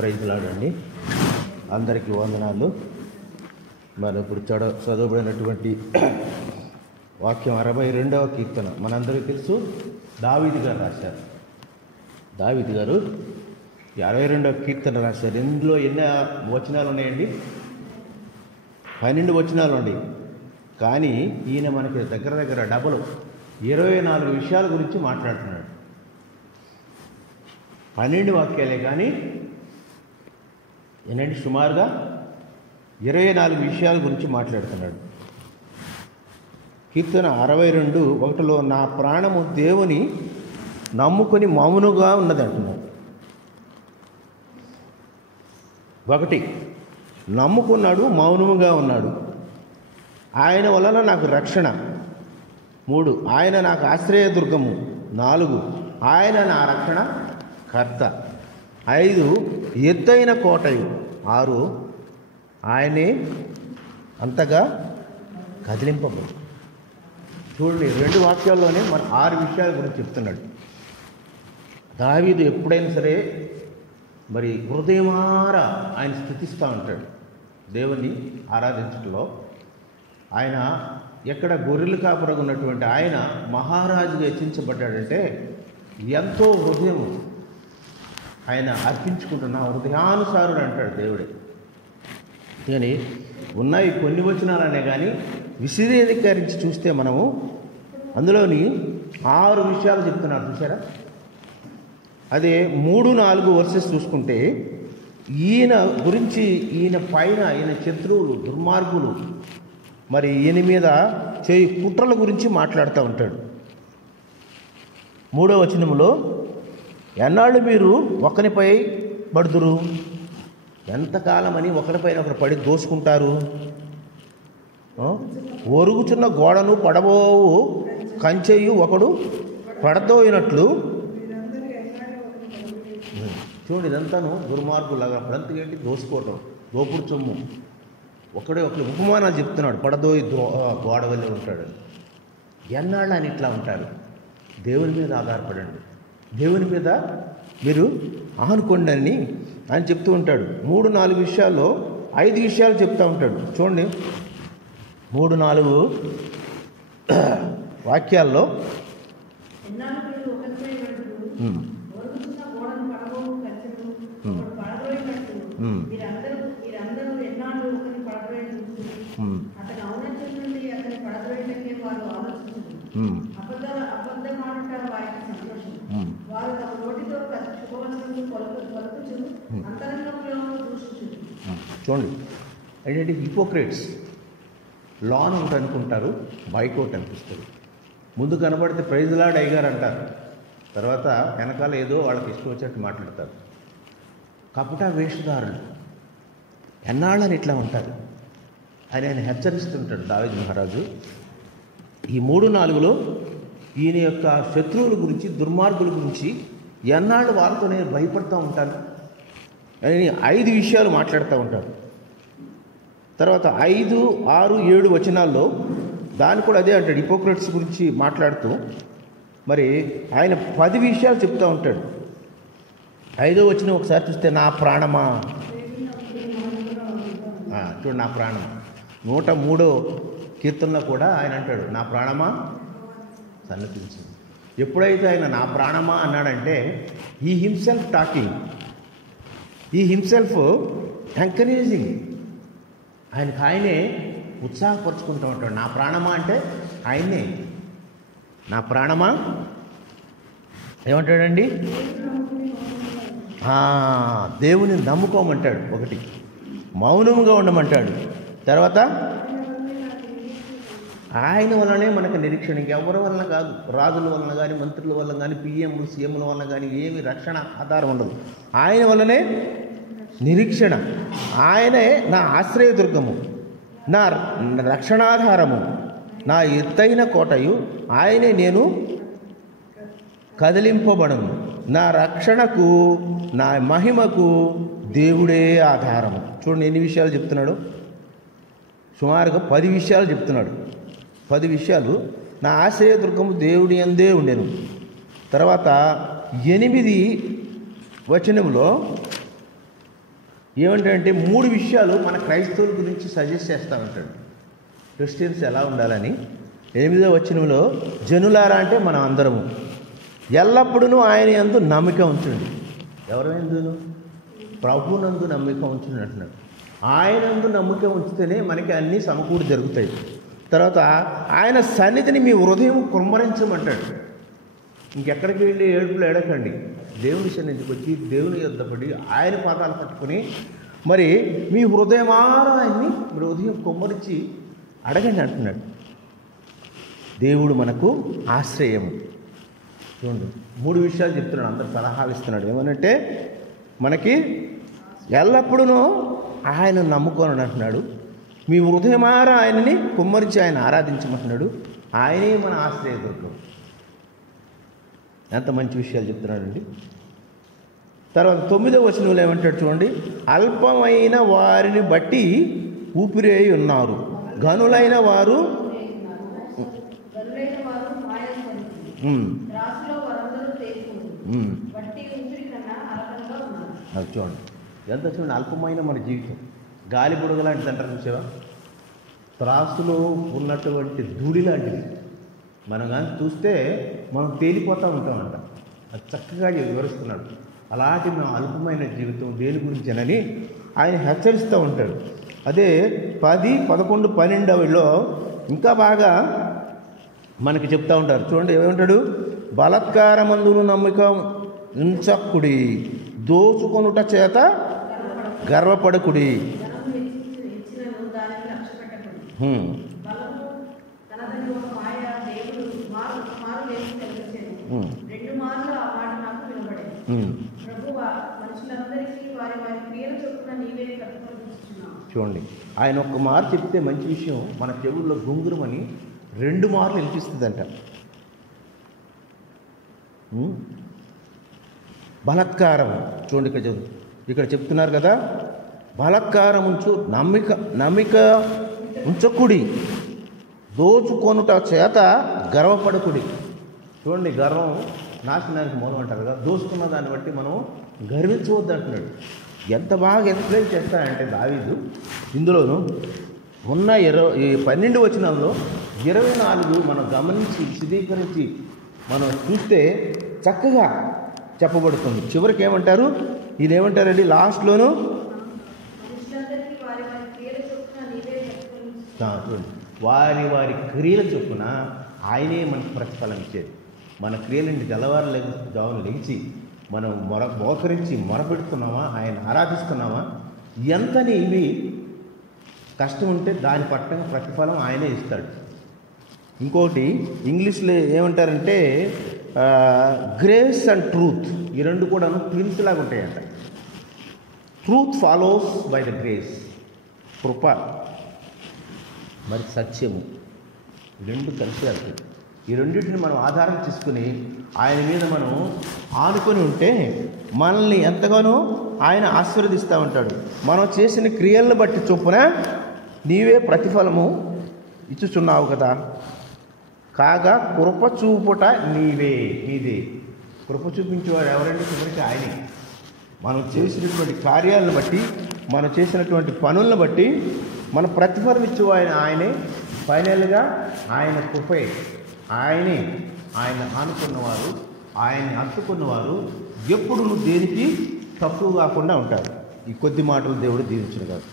Praise లాడండి. అందరికీ వందనాలు. మనం ఇప్పుడు చదవబడినటువంటి వాక్యం 62వ కీర్తన మనందరికీ తెలుసు. దావీదు గారు రాశారు. దావీదు గారు 62వ కీర్తన రాశారు. ఇందులో ఎన్ని వచనాలు ఉన్నాయండి? 12 వచనాలు అండి. కానీ ఈయన మనకి దగ్గర దగ్గర 24 విషయాల గురించి మాట్లాడుతున్నాడు. 12 వాక్యాలే కానీ ఏంటంటే సుమారుగా 24 విషయాల గురించి మాట్లాడుతున్నాడు. కీర్తన 62:1 నా ప్రాణము దేవుని నమ్ముకొని మౌనుగా ఉన్నది అంటున్నాడు. 1 నమ్ముకున్నాడు, మౌనముగా ఉన్నాడు. ఆయన వలన నాకు రక్షణ. 3 ఆయన నాకు ఆశ్రయదుర్గము. 4 ఆయన నా రక్షణ కర్త. 5 ఎత్తైన కోటయు. 6 ఆయనే అంతగా కదిలింపబడు. చూడండి, 2 వాక్యాల్లోనే మన 6 విషయాల గురించి చెప్తున్నాడు. దావీదు ఎప్పుడైనా సరే మరి హృదయమారా ఆయన స్తుతిస్తూ ఉంటాడు. దేవుణ్ణి ఆరాధించడంలో ఆయన ఎక్కడ గొర్రెలు కాపురగా ఉన్నటువంటి ఆయన మహారాజుగా హెచ్చించబడ్డాడంటే ఎంతో హృదయం ఆయన అర్పించుకుంటున్న హృదయానుసారుడు అంటాడు దేవుడే. కానీ ఉన్నాయి కొన్ని వచనాలనే కానీ విశదీకరించి చూస్తే మనము అందులోని 6 విషయాలు చెప్తున్నారు. చూసారా? అదే 3-4 వర్సెస్ చూసుకుంటే ఈయన గురించి, ఈయన పైన ఈయన శత్రువులు, దుర్మార్గులు మరి ఈయన మీద చేయి కుట్రల గురించి మాట్లాడుతూ ఉంటాడు. 3వ వచనంలో ఎన్నాళ్ళు మీరు ఒకరిపై పడుదురు, ఎంతకాలమని ఒకరిపైన ఒకరు పడి దోసుకుంటారు. ఒరుగుచున్న గోడను పడబోవు కంచెయు ఒకడు పడదోయినట్లు. చూడండి, ఇదంతాను దుర్మార్గులాగా పడంతగేంటి దోసుకోవటం, దోపుడు చొమ్ము. ఒకడే ఉపమానాలు చెప్తున్నాడు. పడదోయి గోడ వల్లే ఉంటాడు. ఎన్నాళ్ళు అని ఇట్లా ఉంటారు. దేవుని మీద ఆధారపడండి, దేవుని మీద మీరు ఆనుకోండి అని ఆయన చెప్తూ ఉంటాడు. 3-4 విషయాల్లో 5 విషయాలు చెప్తూ ఉంటాడు. చూడండి, 3-4 వాక్యాల్లో చూడండి, ఏంటంటే హిపోక్రేట్స్ లాన్ ఒకటి అనుకుంటారు, బైక్ ఒకటి అనిపిస్తుంది. ముందు కనబడితే ప్రైజ్ లార్డ్ అయ్యారు అంటారు, తర్వాత వెనకాల ఏదో వాళ్ళకి ఇష్టం వచ్చినట్టు మాట్లాడతారు. కపట వేషధారులు ఎన్నాళ్ళని ఇట్లా ఉంటారు అని ఆయన హెచ్చరిస్తుంటాడు దావీదు మహారాజు. ఈ 3-4లో ఈయన యొక్క శత్రువుల గురించి, దుర్మార్గుల గురించి ఎన్నాళ్ళు వాళ్ళతో నేను భయపడుతూ ఉంటాను అని 5 విషయాలు మాట్లాడుతూ ఉంటాడు. తర్వాత 5, 6, 7 వచనాల్లో దాన్ని కూడా అదే అంటాడు. హిపోక్రట్స్ గురించి మాట్లాడుతూ మరి ఆయన 10 విషయాలు చెప్తూ ఉంటాడు. 5వ వచనం ఒకసారి చూస్తే నా ప్రాణమా, చూడు నా ప్రాణమా. 103వ కీర్తనలో కూడా ఆయన అంటాడు నా ప్రాణమా సన్నతించు. ఎప్పుడైతే ఆయన నా ప్రాణమా అన్నాడంటే ఈ హిమ్సెల్ఫ్ టాకింగ్, ఈ హిమ్సెల్ఫ్ ఎంకరేజింగ్, ఆయనకు ఆయనే ఉత్సాహపరుచుకుంటూ ఉంటాడు. నా ప్రాణమా అంటే ఆయన్నే నా ప్రాణమా ఏమంటాడండి? దేవుని నమ్ముకోమంటాడు. 1 మౌనముగా ఉండమంటాడు. తర్వాత ఆయన వల్లనే మనకు నిరీక్షణ, ఇంకెవరి వలన కాదు. రాజుల వలన కానీ, మంత్రుల వలన కానీ, పిఎంలు సీఎంల వలన కానీ ఏమి రక్షణ ఆధారం ఉండదు. ఆయన వల్లనే నిరీక్షణ. ఆయనే నా ఆశ్రయదుర్గము, నా రక్షణాధారము, నా ఎత్తైన కోటయు. ఆయనే నేను కదిలింపబడను. నా రక్షణకు, నా మహిమకు దేవుడే ఆధారము. చూడండి ఎన్ని విషయాలు చెప్తున్నాడు. సుమారుగా 10 విషయాలు చెప్తున్నాడు. 10 విషయాలు. నా ఆశ్రయదుర్గము దేవుడి యందే ఉండెను. తర్వాత 8 వచనంలో ఏమంటే 3 విషయాలు మన క్రైస్తవుల గురించి సజెస్ట్ చేస్తూ ఉంటాడు. క్రిస్టియన్స్ ఎలా ఉండాలని. 8వ వచనంలో జనులారా అంటే మనం అందరము ఎల్లప్పుడూ ఆయన యందు నమ్మిక ఉంచండి. ఎవరైందును? ప్రభునందు నమ్మిక ఉంచండి అంటున్నాడు. ఆయనందు నమ్మిక ఉంచితేనే మనకి అన్నీ సమకూడి జరుగుతాయి. తర్వాత ఆయన సన్నిధిని మీ హృదయం కుమ్మరించమంటాడు. ఇంకెక్కడికి వెళ్ళి ఏడుపులు ఏడకండి. దేవుని సన్నిధికి వచ్చి దేవుని యొద్ద పడి ఆయన పాదాలు పట్టుకుని మరి మీ హృదయమారా ఆయన్ని మీ హృదయం కుమ్మరించి అడగండి అంటున్నాడు. దేవుడు మనకు ఆశ్రయము. చూడండి 3 విషయాలు చెప్తున్నాడు, అందరు సలహాలు ఇస్తున్నాడు. ఏమనంటే మనకి ఎల్లప్పుడూ ఆయన నమ్ముకోని అంటున్నాడు. మీ హృదయమారా ఆయనని కుమ్మరించి ఆయన ఆరాధించమంటున్నాడు. ఆయనే మన ఆశ్రయదుర్గం. ఎంత మంచి విషయాలు చెప్తున్నాడండి. తర్వాత 9వ వచనంలో ఏమంటాడు చూడండి, అల్పమైన వారిని బట్టి ఊపిరి ఉన్నారు, గనులైన వారు అది చూడండి ఎంత చూడండి. అల్పమైన మన జీవితం గాలి బుడగ లాంటిది అంటారు చూసావా? త్రాసులో ఉన్నటువంటి ధూళి లాంటిది. మనం కానీ చూస్తే మనం తేలిపోతూ ఉంటామంట. అది చక్కగా వివరిస్తున్నాడు. అలాంటి మన అల్పమైన జీవితం దేని గురించేనని ఆయన హెచ్చరిస్తూ ఉంటాడు. అదే 10, 11, 12లో ఇంకా బాగా మనకి చెప్తూ ఉంటారు. చూడండి ఏమంటాడు, బలత్కారమందును నమ్మిక ఉంచకుడి, దోచుకొనుట చేత గర్వపడకుడి. చూడండి ఆయన ఒక్క మారు చెప్తే మంచి విషయం మన చెవుల్లో గుంగురమని 2 మార్లు వినిపిస్తుందంట. బలత్కారం చూడండి ఇక్కడ చెప్తున్నారు కదా, బలత్కారం ఉంచు నమ్మిక ఉంచకుడి, దోచుకొనుట చేత గర్వపడకుడి. చూడండి గర్వం నాశనానికి మూలం అంటారు కదా. దోచుకున్న దాన్ని బట్టి మనం గర్వించవద్దు అంటున్నాడు. ఎంత బాగా ఎక్స్ప్లెయిన్ చేస్తాడంటే దావీదు ఇందులోనూ ఉన్న 12 వచనంలో 24 మనం గమనించి విశదీకరించి మనం చూస్తే చక్కగా చెప్పబడుతుంది. చివరికి ఏమంటారు, ఇదేమంటారండి లాస్ట్లోను చూడండి, వారి క్రియల చొప్పున ఆయనే మనకు ప్రతిఫలం ఇచ్చేది. మన క్రియలండి తెల్లవారు లేచి మనం మోకరించి మొరపెడుతున్నామా, ఆయన ఆరాధిస్తున్నామా, ఎంతని ఇవి కష్టం ఉంటే దాని పట్ల ప్రతిఫలం ఆయనే ఇస్తాడు. ఇంకోటి ఇంగ్లీష్లో ఏమంటారంటే గ్రేస్ అండ్ ట్రూత్, ఈ 2 కూడా ట్విన్స్ లాగా ఉంటాయంట. Truth follows by the grace, కృప మరి సత్యము 2 కలిసి వెళ్తాయి. ఈ రెండింటిని మనం ఆధారం చేసుకుని ఆయన మీద మనం ఆనుకొని ఉంటే మనల్ని ఎంతగానో ఆయన ఆశీర్వదిస్తూ ఉంటాడు. మనం చేసిన క్రియలను బట్టి చొప్పున నీవే ప్రతిఫలము ఇచ్చుచున్నావు కదా. కాగా కృప చూపుట నీదే. కృప చూపించేవాడు ఎవరంటే చివరికి ఆయనే. మనం చేసినటువంటి కార్యాలను బట్టి, మనం చేసినటువంటి పనులను బట్టి మన ప్రతిఫలం ఇచ్చేవాడు ఆయనే. ఫైనల్గా ఆయన కృపే, ఆయనే. ఆయన ఆనుకున్నవారు, ఆయన్ని హత్తుకున్నవారు ఎప్పుడు దేనికి తక్కువ కాకుండా ఉంటారు. ఈ కొద్ది మాటలు దేవుడు దీవించును కాదు.